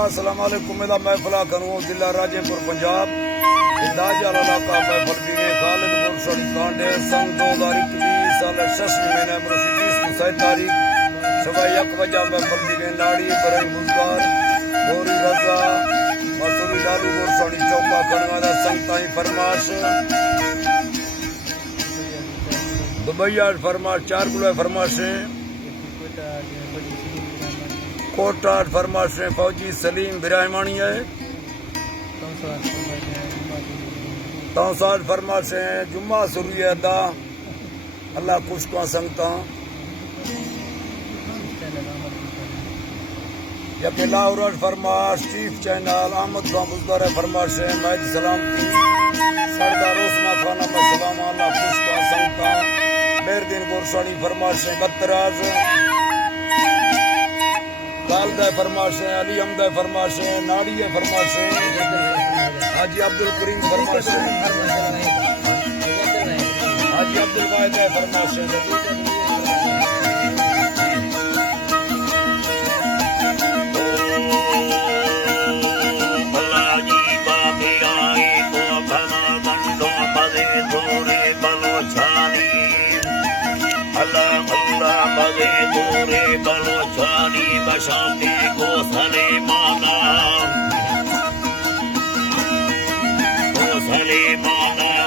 अस्सलाम वालेकुम। मेरा महफिला करूँ जिला राजेपुर पंजाब दाजा महफल भी खालिद बुरसड़ी कांडे सन 2021 साल 6 महीने मुर्शिदीस मुसैद तारीख सवाई 1 बजा महफल भी नाड़ी बरई मुजगार बोरी रजा मसूरी लालू बुरसड़ी चौपा करवादा संताई फरमाश दुबैया फरमाश 4 किलो फरमाश कोटा फरमाश फौजी सलीम बिराहमानी है तौसाद फरमाश जुम्मा सुरी अदा अल्लाह खुश को संगता यकेला उरज फरमाश चीफ चैनल अहमद खान बुजदार फरमाश मैद सलामती सरदार रोशना खाना में सलाम अल्लाह खुश को संगता मेरदीन बोरसानी फरमाश बतराज कालदा फरमाश अली हमदा फरमाश नाड़ी फरमाश हाजी अब्दुल करीम फरमाश हाजी अब्दुल वाहिद फरमाश बलोचानी बशाती को सलेमाना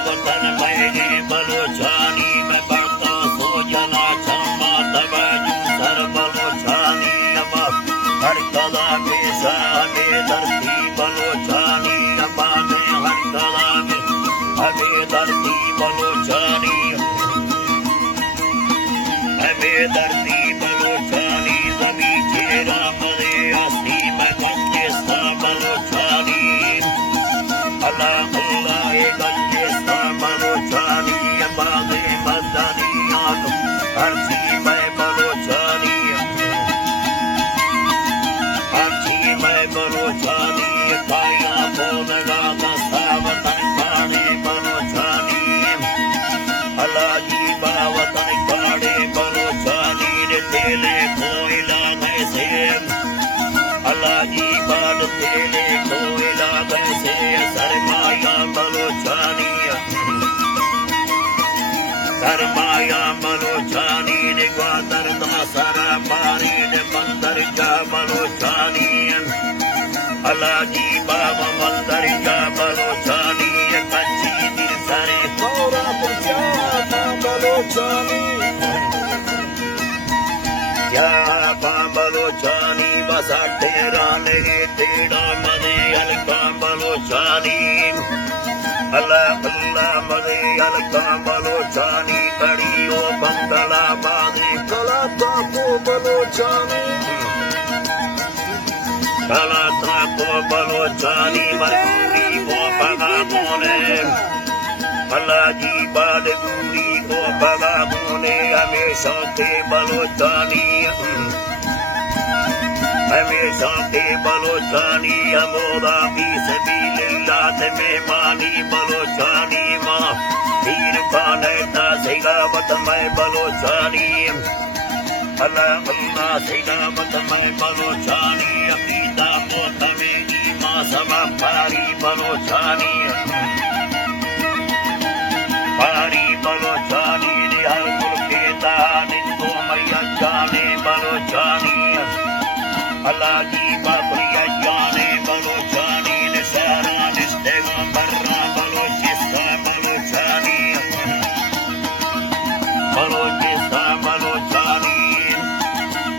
वतन मैंने बलोचानी में बढ़ता सो जना छम्मा तवजू सर बलोचानी अब हर कला में शामे धरती बलोचानी अबा में हर कला में हमें धरती बलोचानी हमें धरती बलोचानी जमी चेरा मरे हसी में गंजेस्ता बलोचानी अल्लाह अल्लाह गंजेस्ता बलोचानी बागे मदनियात हर सी में बलोचानी काया बोलगा दस्तावतन पाने बलोचानी अल्लाह जी बावतन पाड़े बलोचानी तेले कोयला से अल्लाह जी बाल तेले कोयला से सरमाया बलोचानी ने ग्वादर सारा पानी ने बंदर का बलोचानी अल्लाह जी बाबा बंदर का बलोचानी कच्ची दिल सारे गौरा बलोचानी क्या बलोचानी बसा तेरा लगे तेरा मदे अलका बलोचानी अल्लाह अल्लाह मदे अलका बलोचानी कड़ियो बंदला बादे कला को बलोचानी कला को बलोचानी मरूरी को पगा मोने अल्लाह जी बाद गुरी को पगा मोने हमेशा के बलोचानी हमेशा के बलोचानी अमोदा भी सबीलिल्लाह में मानी बलोचानी माँ तीर पाने सिगावत में बलोचानी अल्लाह अल्लाह सिगावत में बलोचानी अकीदा मोतमेगी माँ समा पारी बलोचानी हर मुल्के दानी को मैया जाने बलोचानी अल्लाह जी बाबरिया जाने बलोचानी निशारा निस्तेगा बर्रा बलोचिस्तान बलोचानी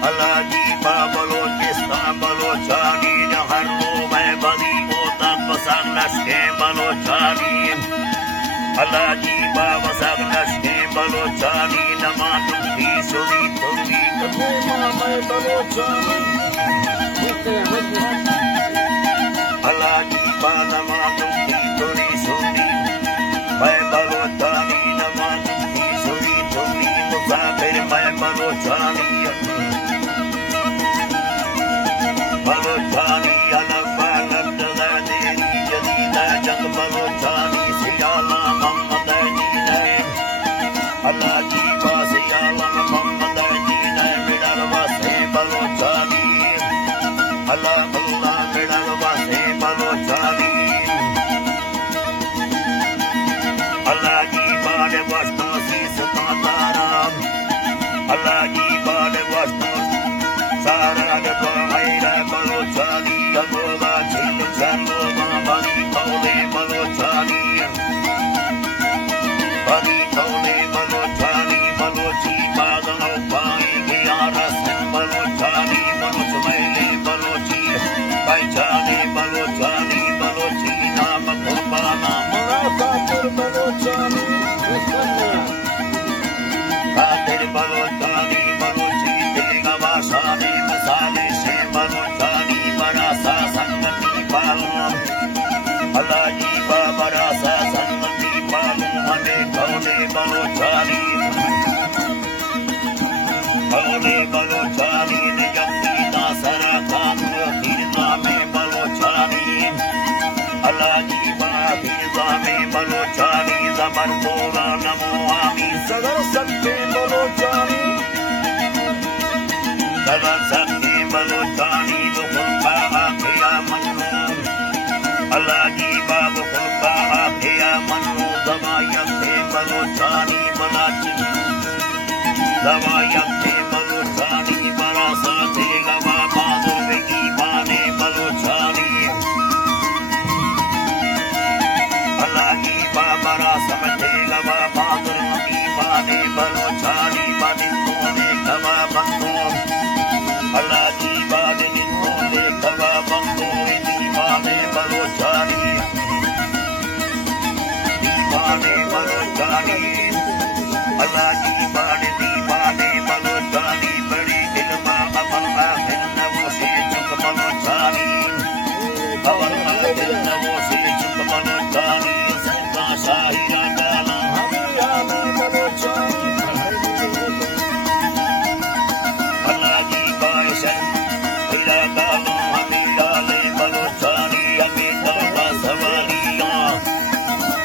अल्लाह जी बलोचिस्तान बलोचानी हर में बदी होता पसंद नशे बलोचानी अल्लाह जी बाबा सब नशे बलोचानी नमाज की सुनी तुमी मैं बलोचानी अल्लाह जी बाबा नमाज की सुनी सुनी मैं बलोचानी नमाज की सुनी तुमी मुसाफिर मैं बलोचानी अल्लाह तेरी जदीदा जंग बलोचानी सियाला मोहम्मद अल्लाह जी बासियाला मोहम्मद जी ने मिलर वस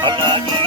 Allah